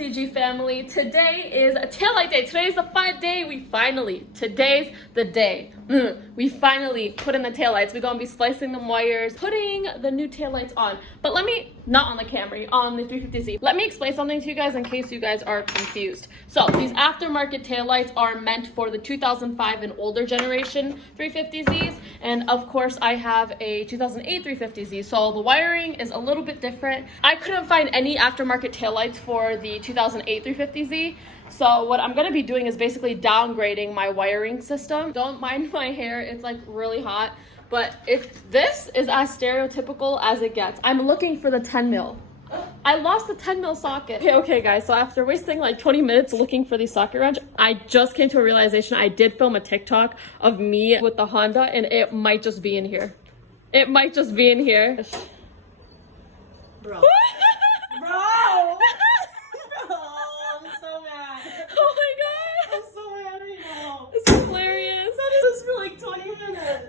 CG family. Today is a taillight day. Today is the day. Today's the day. We finally put in the taillights. We're gonna be splicing them wires, putting the new taillights on. But not on the Camry, on the 350Z. Let me explain something to you guys in case you guys are confused. So these aftermarket taillights are meant for the 2005 and older generation 350Zs. And of course I have a 2008 350Z. So the wiring is a little bit different. I couldn't find any aftermarket taillights for the 2008 350Z. So what I'm gonna be doing is basically downgrading my wiring system. Don't mind my hair, it's like really hot. But if this is as stereotypical as it gets, I'm looking for the 10 mil. I lost the 10 mil socket. Okay guys, so after wasting like 20 minutes looking for the socket wrench, I just came to a realization. I did film a TikTok of me with the Honda and it might just be in here. It might just be in here. Bro. Bro! I'm so mad. Oh my god! I'm so mad right now. This is hilarious. That is for like 20 minutes.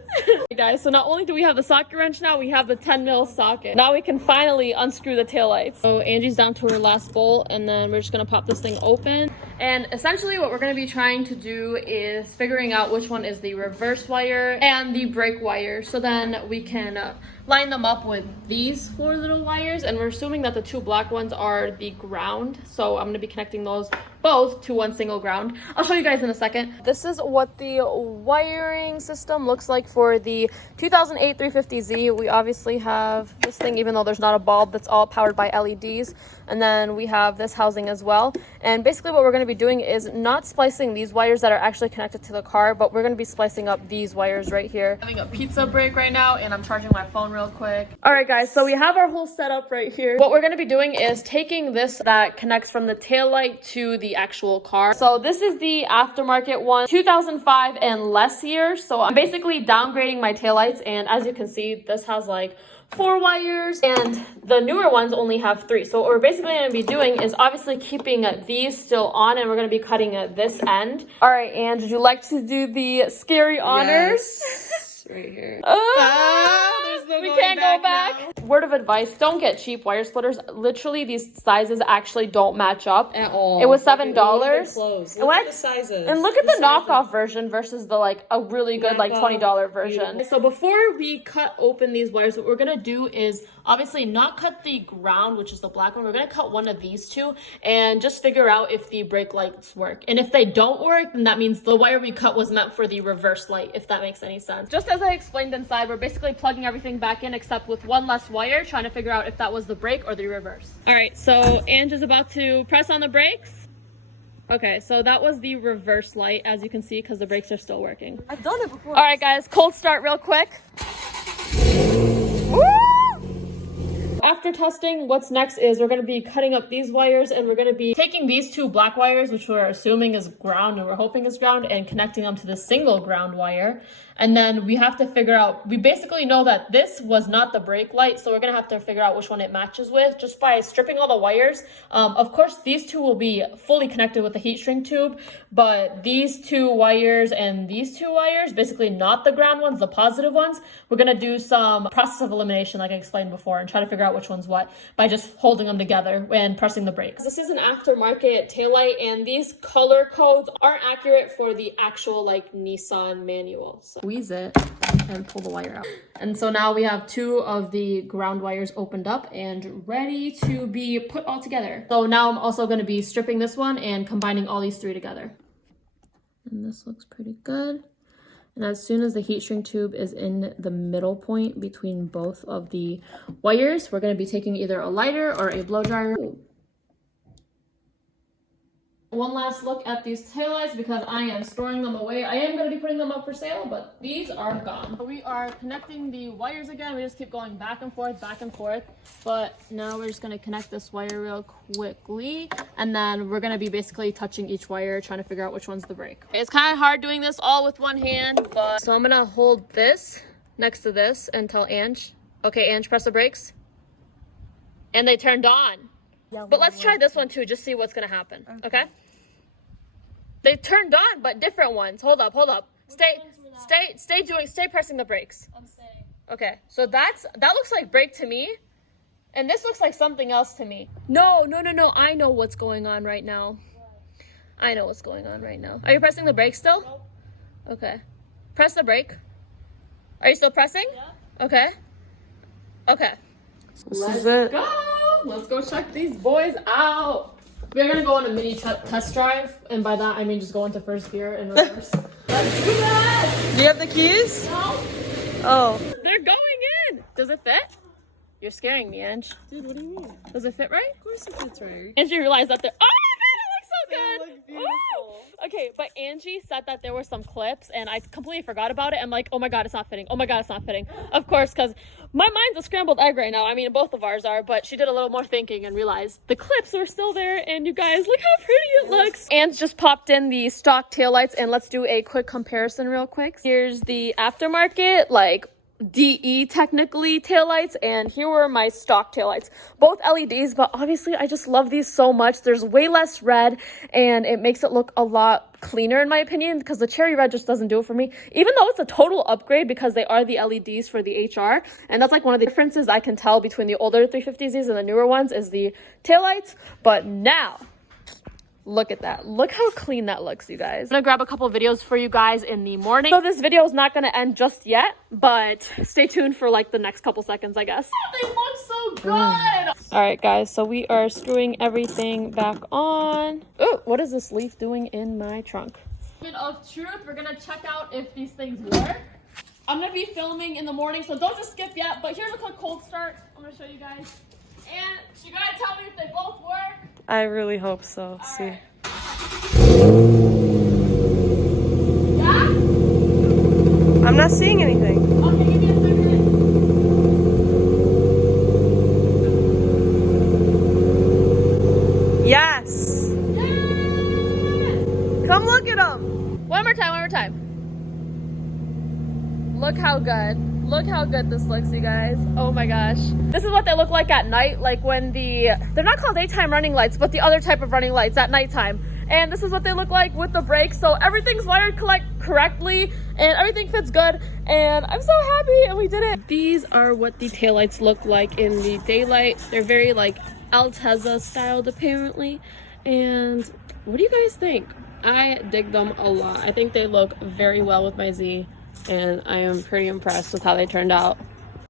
Hey guys, so not only do we have the socket wrench now, we have the 10 mil socket. Now we can finally unscrew the taillights. So Angie's down to her last bolt and then we're just gonna pop this thing open. And essentially what we're gonna be trying to do is figuring out which one is the reverse wire and the brake wire. So then we can line them up with these 4 little wires, and we're assuming that the 2 black ones are the ground. So I'm gonna be connecting those both to one single ground. I'll show you guys in a second. This is what the wiring system looks like for the 2008 350Z. We obviously have this thing, even though there's not a bulb, that's all powered by LEDs. And then we have this housing as well. And basically what we're gonna be doing is not splicing these wires that are actually connected to the car, but we're gonna be splicing up these wires right here. Having a pizza break right now, and I'm charging my phone real quick. All right guys, so we have our whole setup right here. What we're gonna be doing is taking this that connects from the taillight to the actual car. So this is the aftermarket one, 2005 and less years. So I'm basically downgrading my taillights, and as you can see, this has like 4 wires and the newer ones only have 3. So what we're basically going to be doing is obviously keeping these still on, and we're going to be cutting this end. All right, Anne, would you like to do the scary honors? Yes. Right here. There's no we can't go back. Now. Word of advice, don't get cheap wire splitters. Literally, these sizes actually don't match up at all. It was $7. Look at the sizes. And look at the knockoff version versus the like a really good like $20 version. Beautiful. So before we cut open these wires, what we're gonna do is obviously not cut the ground, which is the black one. We're gonna cut one of these 2 and just figure out if the brake lights work. And if they don't work, then that means the wire we cut was meant for the reverse light, if that makes any sense. Just as I explained inside, we're basically plugging everything back in except with one less wire, trying to figure out if that was the brake or the reverse. All right, so Ange is about to press on the brakes. Okay, so that was the reverse light, as you can see, because the brakes are still working. I've done it before. All right, guys, cold start real quick. Woo! After testing, what's next is we're going to be cutting up these wires, and we're going to be taking these 2 black wires, which we're assuming is ground and we're hoping is ground, and connecting them to the single ground wire. And then we have to figure out, we basically know that this was not the brake light, so we're going to have to figure out which one it matches with just by stripping all the wires. Of course, these 2 will be fully connected with the heat shrink tube, but these 2 wires and these 2 wires, basically not the ground ones, the positive ones, we're going to do some process of elimination like I explained before and try to figure out which one's what by just holding them together and pressing the brakes. This is an aftermarket taillight, and these color codes aren't accurate for the actual like Nissan manual. So squeeze it and pull the wire out. And so now we have 2 of the ground wires opened up and ready to be put all together. So now I'm also going to be stripping this one and combining all these 3 together. And this looks pretty good. And as soon as the heat shrink tube is in the middle point between both of the wires, we're going to be taking either a lighter or a blow dryer. One last look at these taillights because I am storing them away. I am going to be putting them up for sale, but these are gone. We are connecting the wires again. We just keep going back and forth, but now we're just going to connect this wire real quickly, and then we're going to be basically touching each wire, trying to figure out which one's the brake. It's kind of hard doing this all with one hand, but so I'm going to hold this next to this and tell Ange, okay, Ange, press the brakes. And they turned on. Yeah, but let's try this one too, just see what's going to happen, okay? They turned on, but different ones. Hold up. Stay pressing the brakes. I'm staying. Okay, so that looks like brake to me. And this looks like something else to me. No. I know what's going on right now. I know what's going on right now. Are you pressing the brake still? Nope. Okay. Press the brake. Are you still pressing? Yeah. Okay. Okay. Let's go. Let's go check these boys out. We're gonna go on a mini test drive, and by that I mean just go into first gear and reverse. Let's do that! Do you have the keys? No. Oh. They're going in! Does it fit? You're scaring me, Ange. Dude, what do you mean? Does it fit right? Of course it fits right. Angie realized that they're. Oh my god, it looks so good! They look beautiful. Ooh! Okay, but Angie said that there were some clips, and I completely forgot about it. I'm like, oh my god, it's not fitting. Oh my god, it's not fitting. Of course, because my mind's a scrambled egg right now. I mean, both of ours are, but she did a little more thinking and realized the clips were still there. And you guys, look how pretty it looks. Ange just popped in the stock taillights, and let's do a quick comparison real quick. Here's the aftermarket, like DE technically taillights, and here were my stock taillights, both LEDs, but obviously I just love these so much. There's way less red and it makes it look a lot cleaner in my opinion, because the cherry red just doesn't do it for me, even though it's a total upgrade because they are the LEDs for the HR. And that's like one of the differences I can tell between the older 350s and the newer ones is the taillights. But now look at that. Look how clean that looks, you guys. I'm gonna grab a couple videos for you guys in the morning. So this video is not gonna end just yet, but stay tuned for like the next couple seconds, I guess. Oh, they look so good! All right, guys, so we are screwing everything back on. Oh, what is this leaf doing in my trunk? Moment of truth, we're gonna check out if these things work. I'm gonna be filming in the morning, so don't just skip yet, but here's a quick cold start. I'm gonna show you guys. And you gotta tell me if they both work. I really hope so. All See. right. Yeah? I'm not seeing anything. Okay, give me a second. Yes. Yeah! Come look at them. One more time. Look how good. Look how good this looks, you guys. Oh my gosh. This is what they look like at night, like when they're not called daytime running lights, but the other type of running lights at nighttime. And this is what they look like with the brakes. So everything's wired correctly and everything fits good. And I'm so happy and we did it. These are what the taillights look like in the daylight. They're very like Altezza styled apparently. And what do you guys think? I dig them a lot. I think they look very well with my Z. And I am pretty impressed with how they turned out.